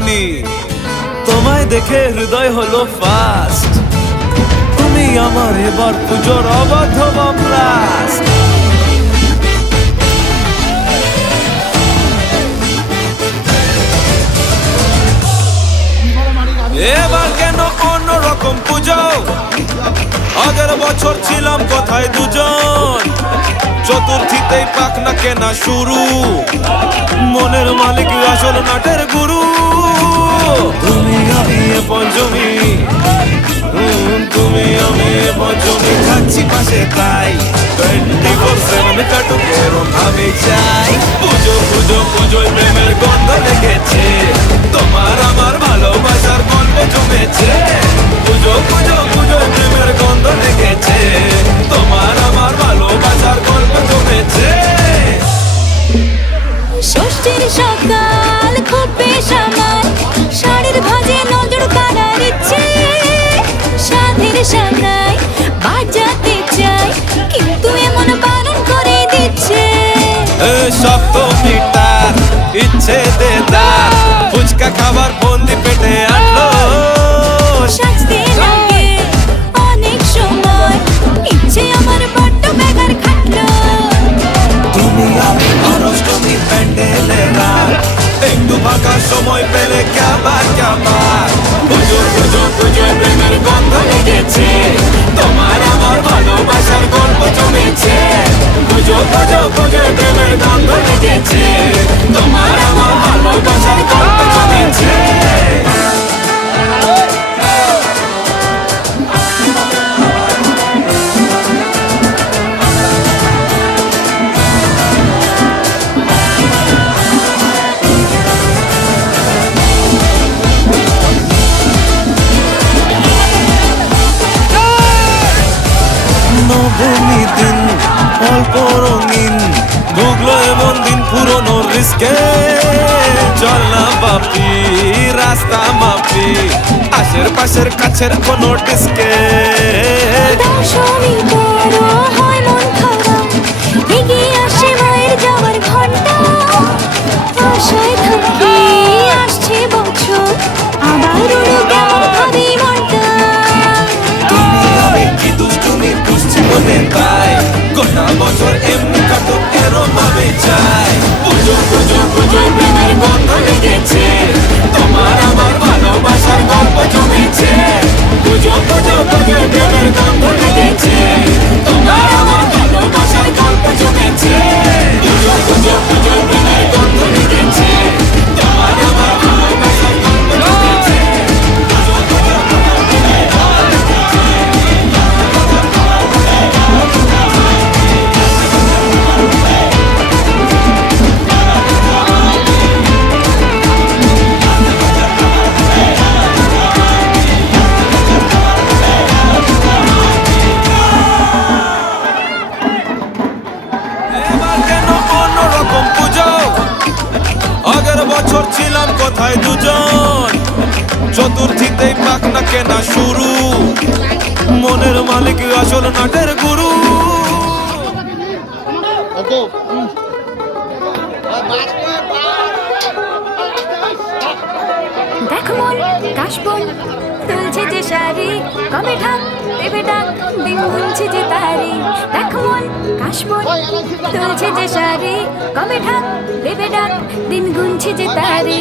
কামিনী, তোমায় দেখে হৃদয় হলো ফাস্ট। তুমি আমার এবার পুজোর অবাধ ব্লাস্ট। এবার কেন অন্যরকম পুজো? আগের বছর ছিলাম কোথায় দুজন, চতুর্থীতেই পাখনা কেনা শুরু। মনের মালিক আসল নাটের গুরু। তুমি আমি এ পঞ্চমী, তুমি আমি এ পঞ্চমী, খাচ্ছি পাশে তাই 24/7 কাটুক এরম ভাবে চাই। পুজো পুজো পুজোয় প্রেমের গন্ধ লেগেছে, তোমার আমার ভালোবাসার গল্প জমেছে। পুজো পুজো পুজোয় প্রেমের গন্ধ লেগেছে, তোমার আমার ভালোবাসার গল্প জমেছে। ষষ্ঠীর সকাল খুব বেসামাল, শাড়ির ভাজে নজর কাড়ার ইচ্ছে। সাধের সামনায় বাজাতে চাই, কিন্তু এমন বারণ করে দিচ্ছে। সপ্তমীটার ইচ্ছে দেদার, ফুচকা খাবার বন্দি পেটে আনলো। সাজতে লাগে অনেক সময়, ইচ্ছে আমার বড্ড বেগার খাটলো। তুমি আমি অষ্টমী প্যান্ডেলে রাত, একটু ফাঁকা সময় পেলে কাবার কাবার। পুজো পুজো পুজোয় প্রেমের গন্ধ লেগেছে, তোমার আমার ভালোবাসার গল্প জমেছে। পুজো পুজো পুজোয় প্রেমের গন্ধ লেগেছে, তোমার আমার ভালোবাসার গল্প জমেছে। নবমী দিন অল্প রঙিন, ভুগলো এমন দিন পুরনো রিস্কে। চল না বাপি রাস্তা মাপি, আশের পাশের কাছের কোনো ডিস্কে। দশমী বড় হয় মন খারাপ, এগিয়ে আসে মায়ের যাওয়ার ঘন্টা। আশায় থাকি আসছে বছর, আবার উড়ো কেমন ভাবি মনটা। তুমি আমি কি দুষ্টুমি বুঝছি মনে তাই, গোটা বছর এমনি কাটুক এরম ভাবে চাই। পুজো পুজো পুজো প্রেমের গন্ধ লেগেছে, তোমার আমার ভালোবাসার গল্প জমেছে। পুজো পুজো পুজো প্রেমের গন্ধ লেগেছে, তোমার আমার ভালোবাসার গল্প জমেছে। পুজো পুজো পুজো প্রেমের গন্ধ লেগেছে, তোমার আমার ভালোবাসার গল্প জমেছে। পুজো পুজো পুজো প্রেমের গন্ধ লেগেছে। এবার কেন অন্যরকম পুজো? আগের বছর ছিলাম কোথায় দুজন, চতুর্থীতেই পাখনা কেনা শুরু। মনের মালিক আসল নাটের গুরু। দেখ মন কাশবন তুলছে যে শাড়ি, কবে ঢাক দেবে ডাক, দিন গুনছে যে তারি। দেখ মন কাশবন তুলছে যে শাড়ি, কবে ঢাক দেবে ডাক, দিন গুনছে যে তারি।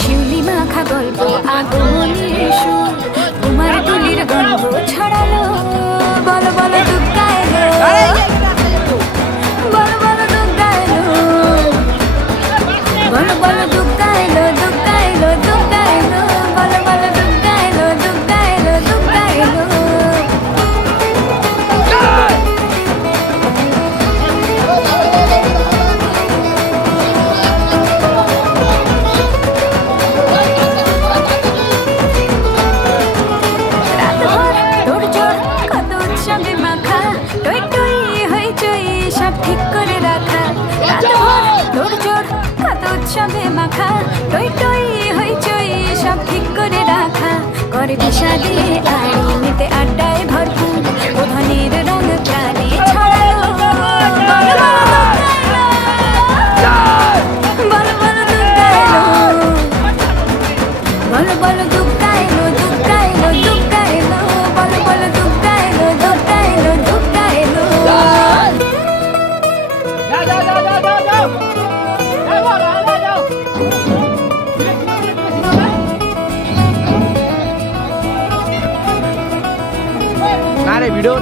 শিউলি মাখা গল্প আগমনের সুর, তোমার তুলির গন্ধ ছড়ালো। বলো বলো দুগ্গা এলো, বলো বলো দুগ্গা এলো, বলো বলো দুগ্গা এলো, দুগ্গা এলো, দুগ্গা এলো, বলো বলো দুগ্গা এলো, দুগ্গা এলো, দুগ্গা এলো। রাতভর তোড়জোড় কত উৎসবে মাখা, টই টই হইচই সব ঠিক করে রাখা। রাতভর তোড়জোড় কত উৎসবে মাখা, টই টই হইচই সব ঠিক করে রাখা। করে বিষাদে আড়িতে আড্ডায় ভরপুর, প্রধানের রঙ প্রাণে ছড়ালো। বলো বলো দুগ্গা এলো, বলো বলো দুগ্গা এলো,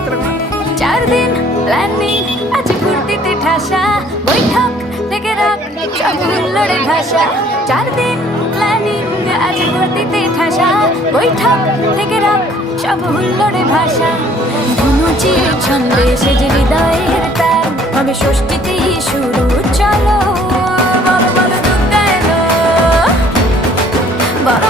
4 দিন প্ল্যানিং আজ ফুর্তিতে ঠাসা বৈঠক থেকে রাখ সব হুল্লোড়ে ভাষা 4 দিন প্ল্যানিং আজ ফুর্তিতে ঠাসা বৈঠক থেকে রাখ সব হুল্লোড়ে ভাষা ধনুচির ছন্দে সেজে হৃদয়ের তার হবে ষষ্ঠীতেই শুরু চলো বড় বড় দুর্গা এলো বড়